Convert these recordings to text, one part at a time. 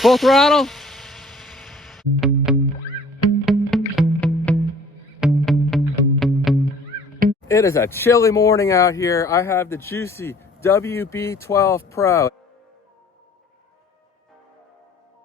Full throttle. It is a chilly morning out here. I have the Jiusi WB12Pro.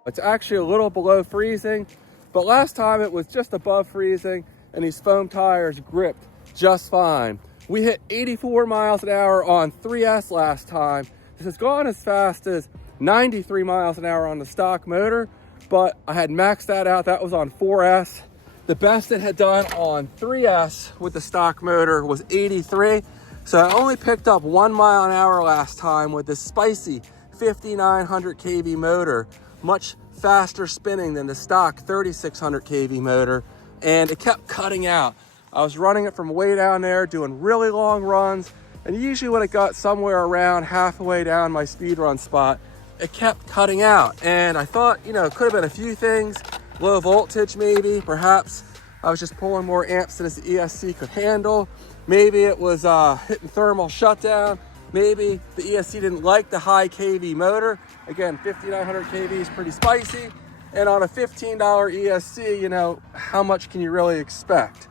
It's actually a little below freezing, but last time it was just above freezing and these foam tires gripped just fine. We hit 84 miles an hour on 3S last time. This has gone as fast as 93 miles an hour on the stock motor, but I had maxed that out. That was on 4S. The best it had done on 3S with the stock motor was 83. So I only picked up 1 mile an hour last time with this spicy 5900 kV motor, much faster spinning than the stock 3600 kV motor, and it kept cutting out. I was running it from way down there, doing really long runs, and usually when it got somewhere around halfway down my speed run spot, it kept cutting out. And I thought, you know, it could have been a few things. Low voltage maybe, perhaps I was just pulling more amps than this ESC could handle. Maybe it was hitting thermal shutdown. Maybe the ESC didn't like the high kV motor. Again, 5900 kV is pretty spicy. And on a $15 ESC, you know, how much can you really expect?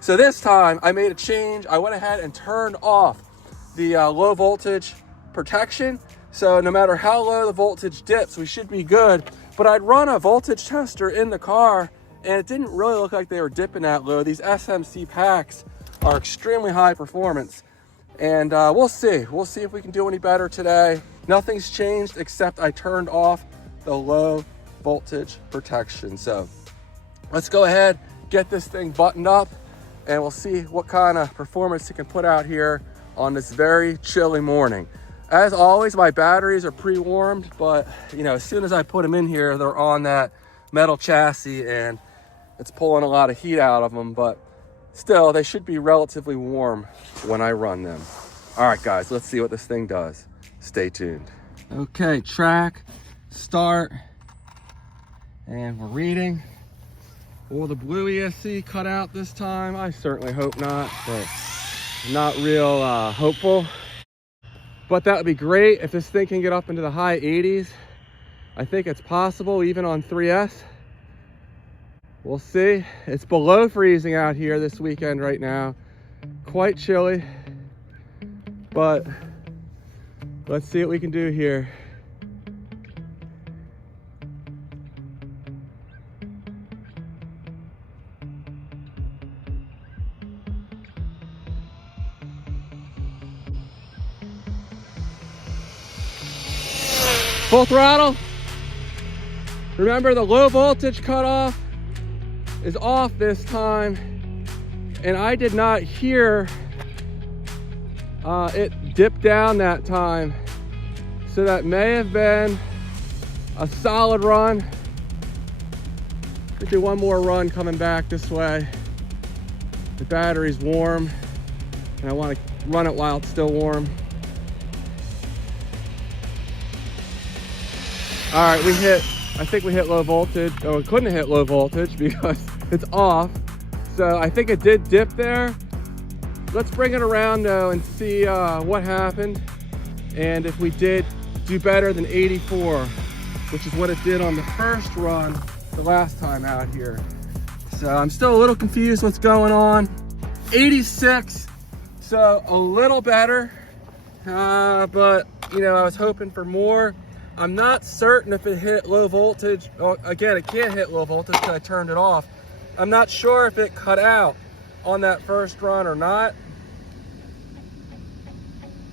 So this time I made a change. I went ahead and turned off the low voltage protection. So no matter how low the voltage dips, we should be good. But I'd run a voltage tester in the car and it didn't really look like they were dipping that low. These SMC packs are extremely high performance. And we'll see. We'll see if we can do any better today. Nothing's changed except I turned off the low voltage protection. So let's go ahead, get this thing buttoned up, and we'll see what kind of performance it can put out here on this very chilly morning. As always, my batteries are pre-warmed, but you know, as soon as I put them in here, they're on that metal chassis and it's pulling a lot of heat out of them, but still, they should be relatively warm when I run them. All right, guys, let's see what this thing does. Stay tuned. Okay, track, start, and we're reading. Will the blue ESC cut out this time? I certainly hope not, but not real hopeful. But that would be great if this thing can get up into the high 80s. I think it's possible even on 3S. We'll see. It's below freezing out here this weekend right now. Quite chilly, but let's see what we can do here. Full throttle. Remember, the low voltage cutoff is off this time, and I did not hear it dip down that time. So that may have been a solid run. Could do one more run coming back this way. The battery's warm, and I want to run it while it's still warm. All right, I think we hit low voltage. Oh, we couldn't hit low voltage because it's off. So I think it did dip there. Let's bring it around though and see what happened. And if we did do better than 84, which is what it did on the first run the last time out here. So I'm still a little confused what's going on. 86, so a little better. But you know, I was hoping for more. I'm not certain if it hit low voltage. Oh, again, it can't hit low voltage because I turned it off. I'm not sure if it cut out on that first run or not.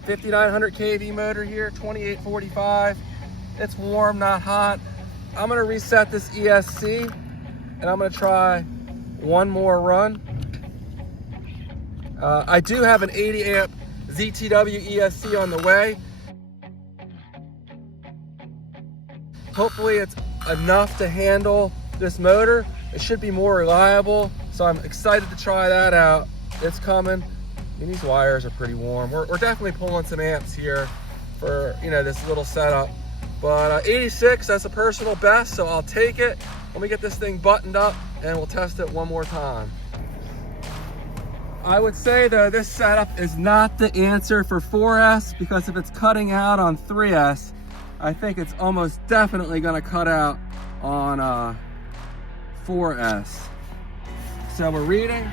5900 kV motor here, 2845. It's warm, not hot. I'm gonna reset this ESC and I'm gonna try one more run. I do have an 80 amp ZTW ESC on the way. Hopefully it's enough to handle this motor. It should be more reliable, so I'm excited to try that out. It's coming. And these wires are pretty warm. We're definitely pulling some amps here for, you know, this little setup. But 86, that's a personal best, so I'll take it. Let me get this thing buttoned up and we'll test it one more time. I would say though, this setup is not the answer for 4S, because if it's cutting out on 3S, I think it's almost definitely gonna cut out on 4S. So we're reading.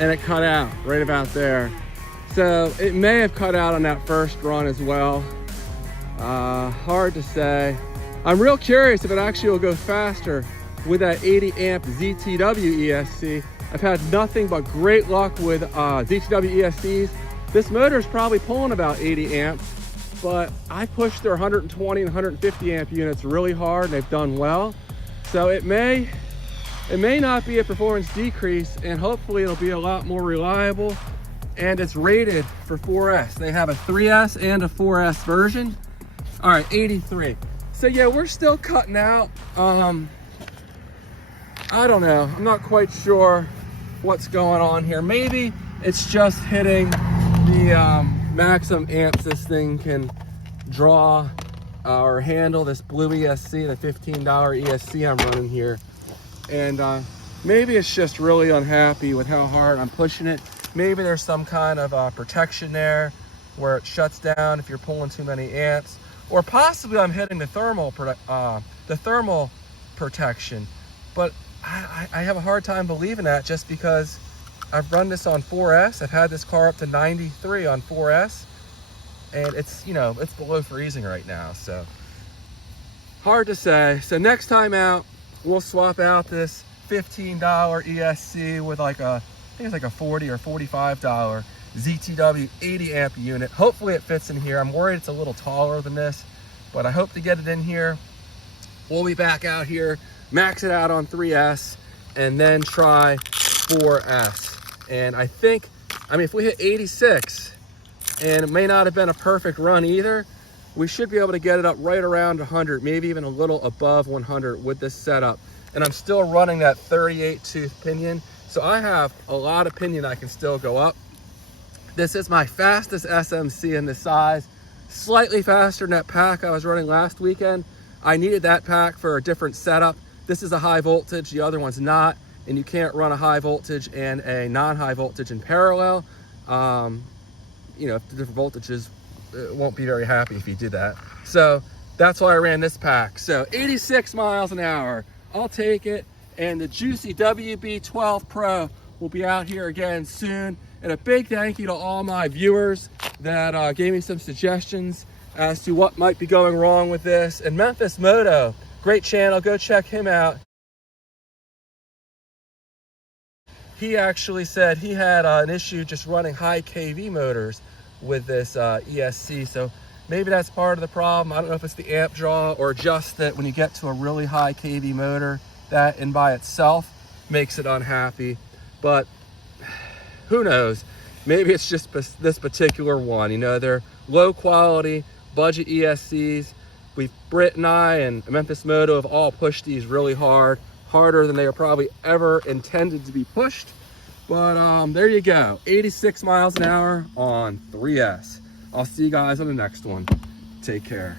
And it cut out right about there. So it may have cut out on that first run as well. Hard to say. I'm real curious if it actually will go faster with that 80 amp ZTW ESC. I've had nothing but great luck with ZTW ESCs. This motor is probably pulling about 80 amps, but I pushed their 120 and 150 amp units really hard and they've done well. So it may not be a performance decrease, and hopefully it'll be a lot more reliable. And it's rated for 4S. They have a 3S and a 4S version. All right, 83. So yeah, we're still cutting out. I don't know. I'm not quite sure what's going on here. Maybe it's just hitting the maximum amps this thing can draw or handle, this blue ESC, the $15 ESC I'm running here. And maybe it's just really unhappy with how hard I'm pushing it. Maybe there's some kind of protection there where it shuts down if you're pulling too many amps. Or possibly I'm hitting the thermal protection. But I have a hard time believing that, just because I've run this on 4S. I've had this car up to 93 on 4S. And it's, you know, it's below freezing right now. So hard to say. So next time out, we'll swap out this $15 ESC with like I think it's like a $40 or $45 ZTW 80 amp unit. Hopefully it fits in here. I'm worried it's a little taller than this, but I hope to get it in here. We'll be back out here, max it out on 3S, and then try 4S. And I think, I mean, if we hit 86, and it may not have been a perfect run either, we should be able to get it up right around 100, maybe even a little above 100 with this setup. And I'm still running that 38 tooth pinion. So I have a lot of pinion I can still go up. This is my fastest SMC in this size, slightly faster than that pack I was running last weekend. I needed that pack for a different setup. This is a high voltage, the other one's not, and you can't run a high voltage and a non-high voltage in parallel. You know, if the different voltages, it won't be very happy if you did that. So that's why I ran this pack. So 86 miles an hour, I'll take it. And the Jiusi WB12Pro will be out here again soon. And a big thank you to all my viewers that gave me some suggestions as to what might be going wrong with this. And Memphis Moto, great channel, go check him out. He actually said he had an issue just running high KV motors with this ESC. So maybe that's part of the problem. I don't know if it's the amp draw or just that when you get to a really high KV motor, that in by itself makes it unhappy. But who knows? Maybe it's just this particular one. You know, they're low quality budget ESCs. Britt and I and Memphis Moto have all pushed these really hard, harder than they were probably ever intended to be pushed. But there you go, 86 miles an hour on 3S. I'll see you guys on the next one. Take care.